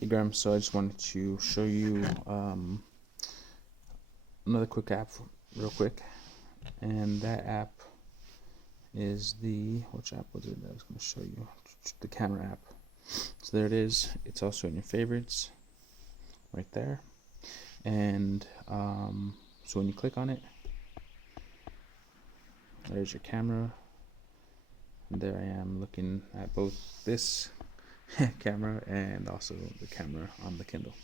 Hey Graham, so I just wanted to show you another quick app real quick, and that app is which app was it that I was going to show you? The camera app. So there it is. It's also in your favorites right there, and so when you click on it, there's your camera, and there I am looking at both this camera and also the camera on the Kindle.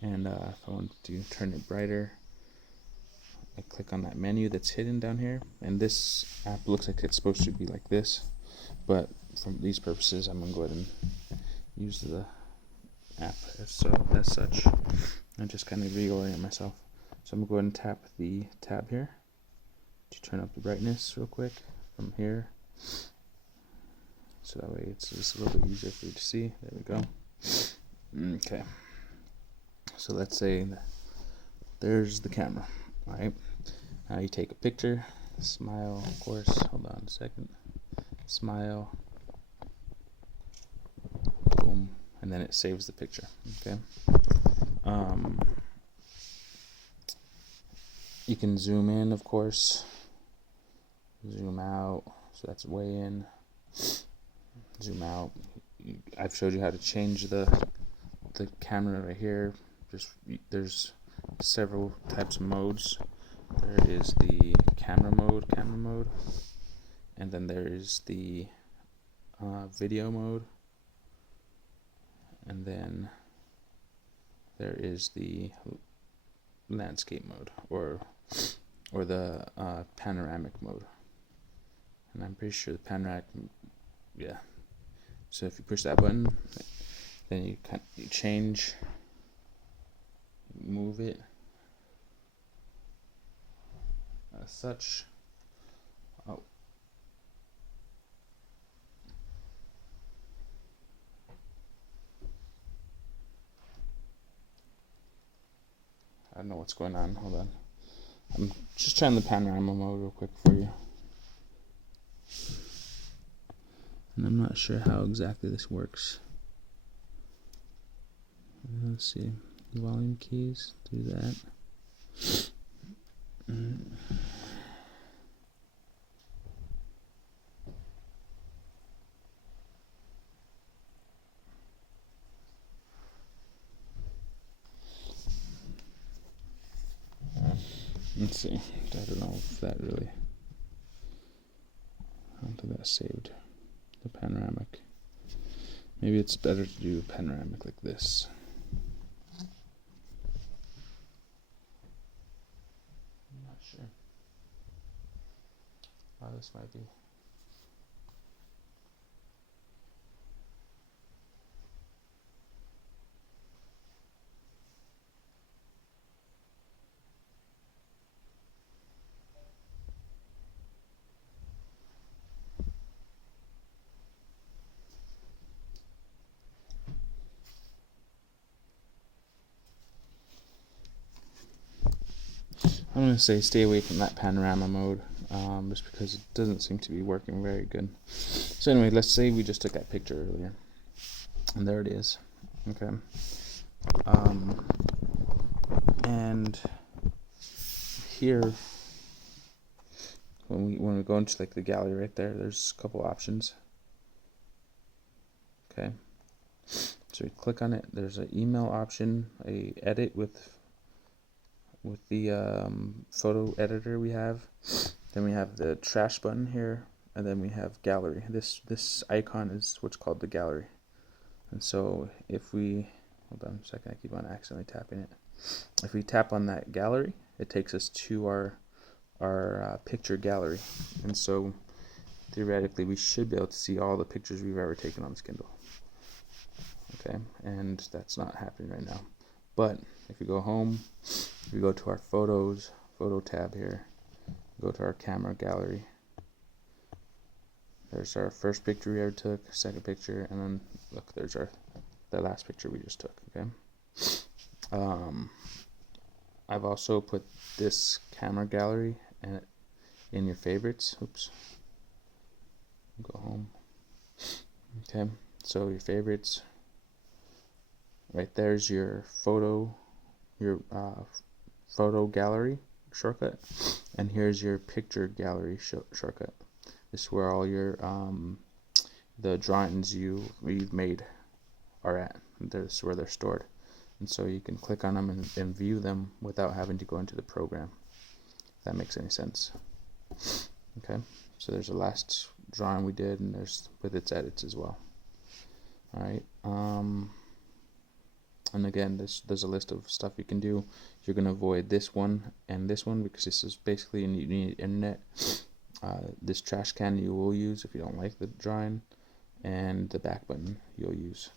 And if I want to turn it brighter, I click on that menu that's hidden down here, and this app looks like it's supposed to be like this, but for these purposes I'm going to go ahead and use the app as such and just kind of reorient myself. So I'm going to go ahead and tap the tab here to turn up the brightness real quick from here, so that way it's just a little bit easier for you to see. There we go. Okay, so let's say there's the camera. Alright, now you take a picture, smile, of course, hold on a second, smile, boom, and then it saves the picture. Okay, you can zoom in, of course, zoom out, so that's way in, zoom out. I've showed you how to change the camera right here. There's several types of modes. There is the camera mode, and then there is the video mode, and then there is the landscape mode, or the panoramic mode. And I'm pretty sure the panoramic, yeah. So if you push that button, then you change, move it as such. Oh. I don't know what's going on. Hold on. I'm just trying the panorama mode real quick for you. And I'm not sure how exactly this works. Let's see. Volume keys, do that. Let's see. I don't know if that really. I don't think that saved the panoramic. Maybe it's better to do panoramic like this. I'm not sure. This might be. I'm going to say stay away from that panorama mode, just because it doesn't seem to be working very good. So anyway, let's say we just took that picture earlier, and there it is. Okay. And here, when we go into like the gallery right there, there's a couple options. Okay. So we click on it. There's an email option, a edit with the photo editor we have. Then we have the trash button here, and then we have gallery. This icon is what's called the gallery. And so if we, hold on a second, I keep on accidentally tapping it. If we tap on that gallery, it takes us to our picture gallery. And so theoretically we should be able to see all the pictures we've ever taken on this Kindle. Okay, and that's not happening right now. But if we go home, if we go to our photo tab here, go to our camera gallery, there's our first picture we ever took, second picture, and then look, there's the last picture we just took. Okay. I've also put this camera gallery in your favorites. Oops. Go home. Okay, so your favorites, right there's your photo gallery shortcut, and here's your picture gallery shortcut. This is where all your the drawings you've made are at. This is where they're stored, and so you can click on them and view them without having to go into the program, if that makes any sense. Okay, so there's the last drawing we did, and there's with its edits as well. All right, and again, there's a list of stuff you can do. You're going to avoid this one and this one because this is basically you need internet. This trash can you will use if you don't like the drawing, and the back button you'll use.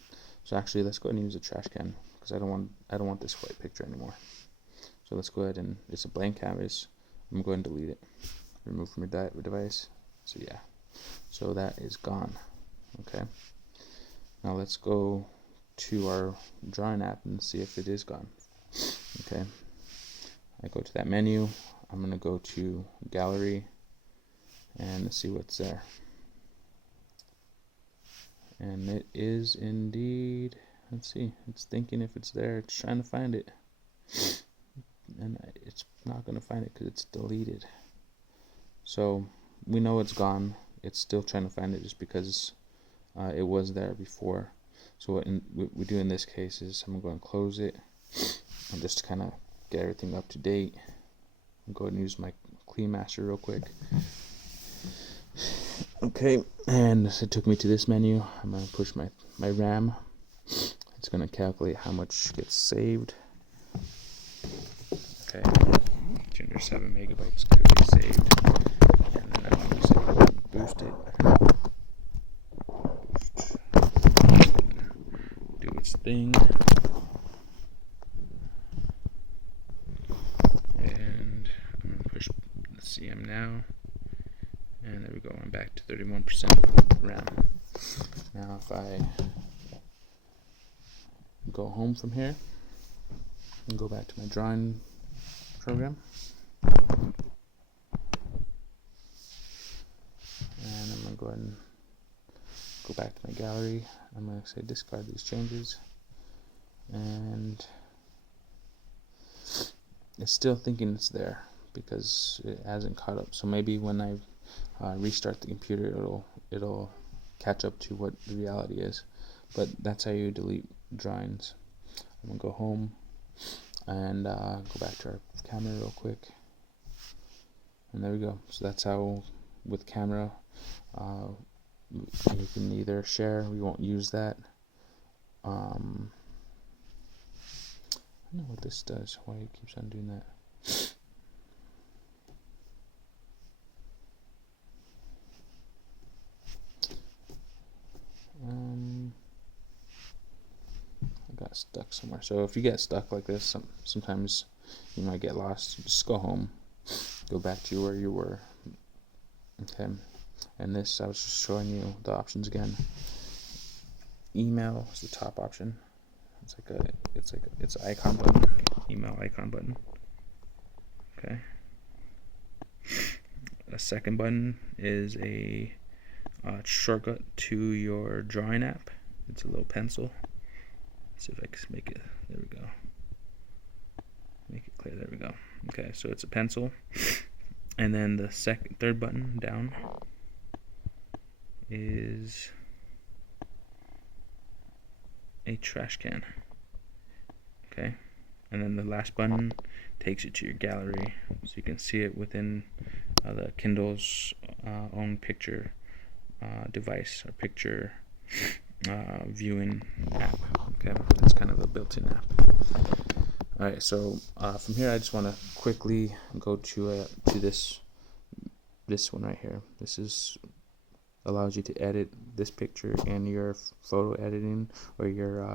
So actually, let's go ahead and use the trash can because I don't want this white picture anymore. So let's go ahead and it's a blank canvas. I'm going to delete it, remove from your device. So yeah, so that is gone. Okay, now let's go to our drawing app and see if it is gone. Okay, I go to that menu. I'm going to go to gallery and see what's there. And it is indeed, let's see, it's thinking if it's there, it's trying to find it. And it's not going to find it because it's deleted. So we know it's gone. It's still trying to find it just because it was there before. So what we do in this case is I'm going to close it and just kind of get everything up to date. I'll go ahead and use my Clean Master real quick. Okay, and it took me to this menu. I'm going to push my RAM. It's going to calculate how much gets saved. Okay, 207 megabytes could be saved. And then I'm going to say boost it. Do its thing. And I'm going to push the CM now. And there we go, I'm back to 31% RAM. Now if I go home from here and go back to my drawing program, and I'm going to go ahead and go back to my gallery. I'm going to say discard these changes, and it's still thinking it's there because it hasn't caught up. So maybe when I restart the computer, it'll catch up to what the reality is. But that's how you delete drawings. I'm gonna go home and go back to our camera real quick, and there we go. So that's how with camera you can either share. We won't use that. I don't know what this does. Why it keeps on doing that. I got stuck somewhere. So if you get stuck like this, sometimes you might get lost. Just go home, go back to where you were. Okay, and this I was just showing you the options again. Email is the top option. It's an icon button, email icon button. Okay. A second button is a shortcut to your drawing app. It's a little pencil. Let's see if I can make it. There we go. Make it clear. There we go. Okay, so it's a pencil, and then the third button down is a trash can. Okay, and then the last button takes you to your gallery, so you can see it within the Kindle's own picture device or picture viewing app. Okay, it's kind of a built-in app. All right, so from here I just want to quickly go to this one right here. This is allows you to edit this picture in your photo editing or your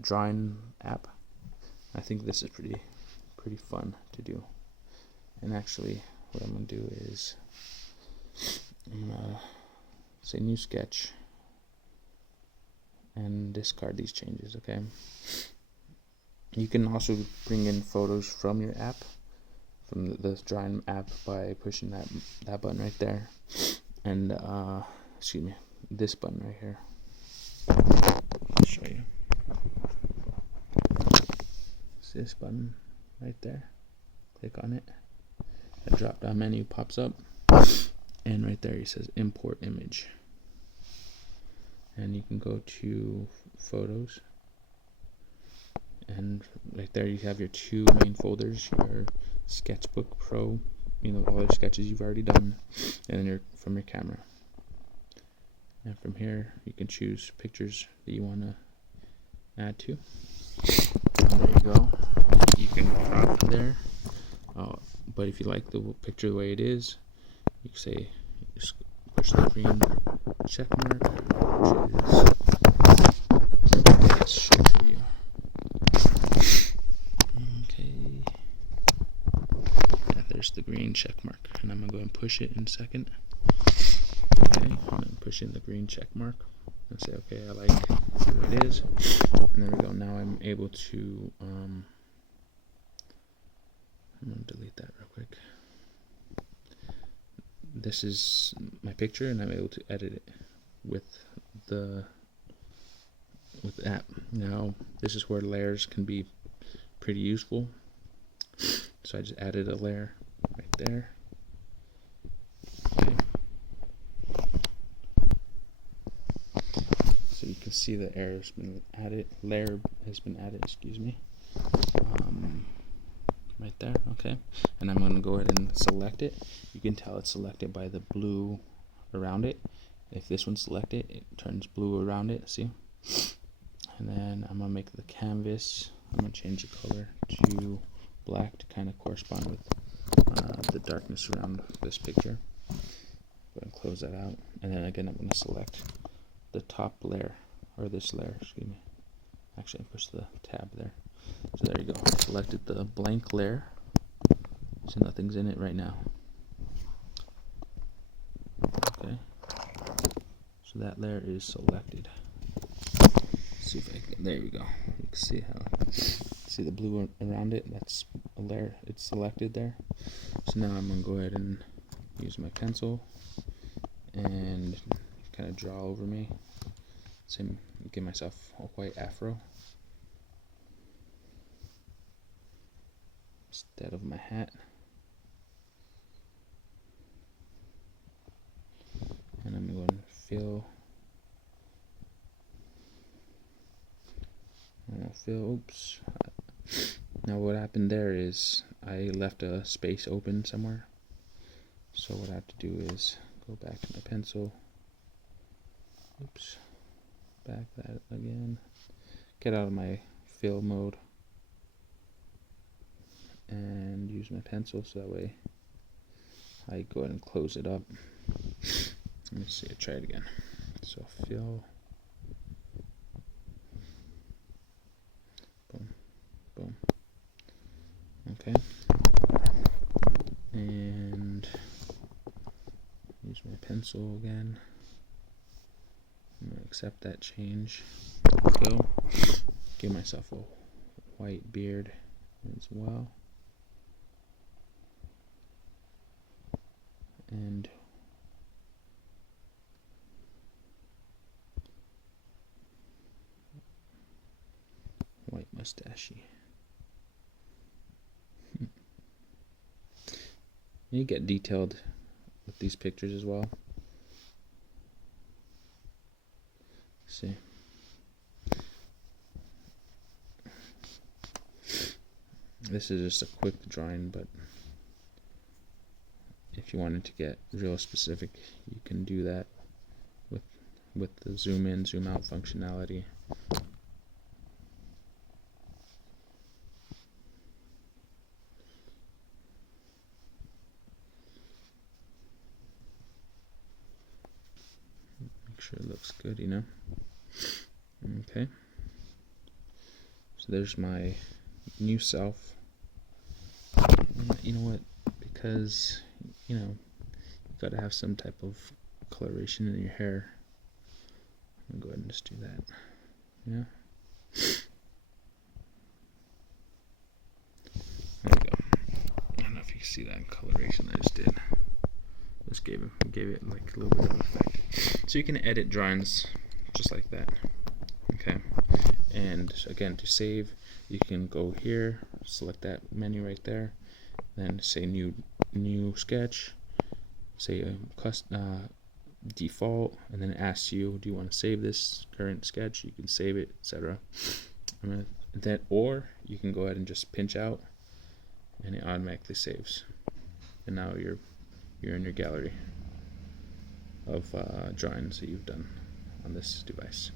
drawing app. I think this is pretty fun to do. And actually, what I'm gonna do is I'm gonna say new sketch and discard these changes. Okay. You can also bring in photos from your app, from the drawing app, by pushing that button right there, and excuse me, this button right here. I'll show this button right there. Click on it. A drop down menu pops up, and right there it says import image. And you can go to photos, and right there you have your two main folders, your sketchbook pro, all your sketches you've already done, and then from your camera. And from here you can choose pictures that you want to add to. And there you go. You can crop there, but if you like the picture the way it is, you can say just push the green check mark, which is short for you. Okay, yeah, there's the green check mark, and I'm gonna go and push it in a second. Okay, I'm gonna push in the green check mark and say, okay, I like what it is. And there we go. Now I'm able to I'm gonna delete that real quick. This is my picture, and I'm able to edit it with the app. Now this is where layers can be pretty useful. So I just added a layer right there. Okay. So you can see the layer has been added, excuse me. Right there, okay. And I'm going to go ahead and select it. You can tell it's selected by the blue around it. If this one's selected, it turns blue around it, see? And then I'm going to make the canvas, I'm going to change the color to black to kind of correspond with the darkness around this picture. Go ahead and close that out. And then again, I'm going to select the top layer, or this layer, excuse me. Actually, push the tab there. So there you go. I selected the blank layer, so nothing's in it right now. Okay. So that layer is selected. See if I can. There we go. You can see the blue around it. That's a layer. It's selected there. So now I'm gonna go ahead and use my pencil and kind of draw over me. So give myself a white afro instead of my hat. And I'm going to fill. Oops. Now what happened there is I left a space open somewhere. So what I have to do is go back to my pencil. Oops. Back that again. Get out of my fill mode. And use my pencil so that way I go ahead and close it up. Let me see, try it again. So fill, boom, boom. Okay. And use my pencil again. I'm gonna accept that change. Fill. Give myself a white beard as well. And white mustachey. You get detailed with these pictures as well. See. This is just a quick drawing, but if you wanted to get real specific, you can do that with the zoom in, zoom out functionality. Make sure it looks good, you know. Okay. So there's my new self. You know what? Because you got to have some type of coloration in your hair. I'm gonna go ahead and just do that. Yeah. There we go. I don't know if you can see that coloration I just did. Just gave it like a little bit of effect. So you can edit drawings just like that. Okay. And again, to save, you can go here, select that menu right there, then say new sketch, say default, and then it asks you, do you want to save this current sketch? You can save it, etc. Or you can go ahead and just pinch out, and it automatically saves. And now you're in your gallery of drawings that you've done on this device.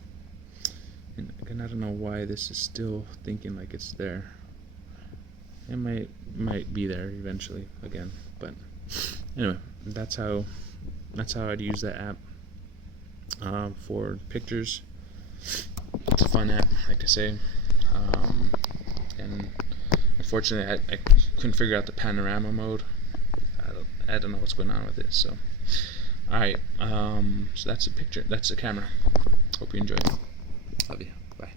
And again, I don't know why this is still thinking like it's there. It might be there eventually again, but anyway, that's how I'd use that app for pictures. It's a fun app, like I say, and unfortunately, I couldn't figure out the panorama mode. I don't know what's going on with it. So, all right, so that's a picture. That's a camera. Hope you enjoy. Love you. Bye.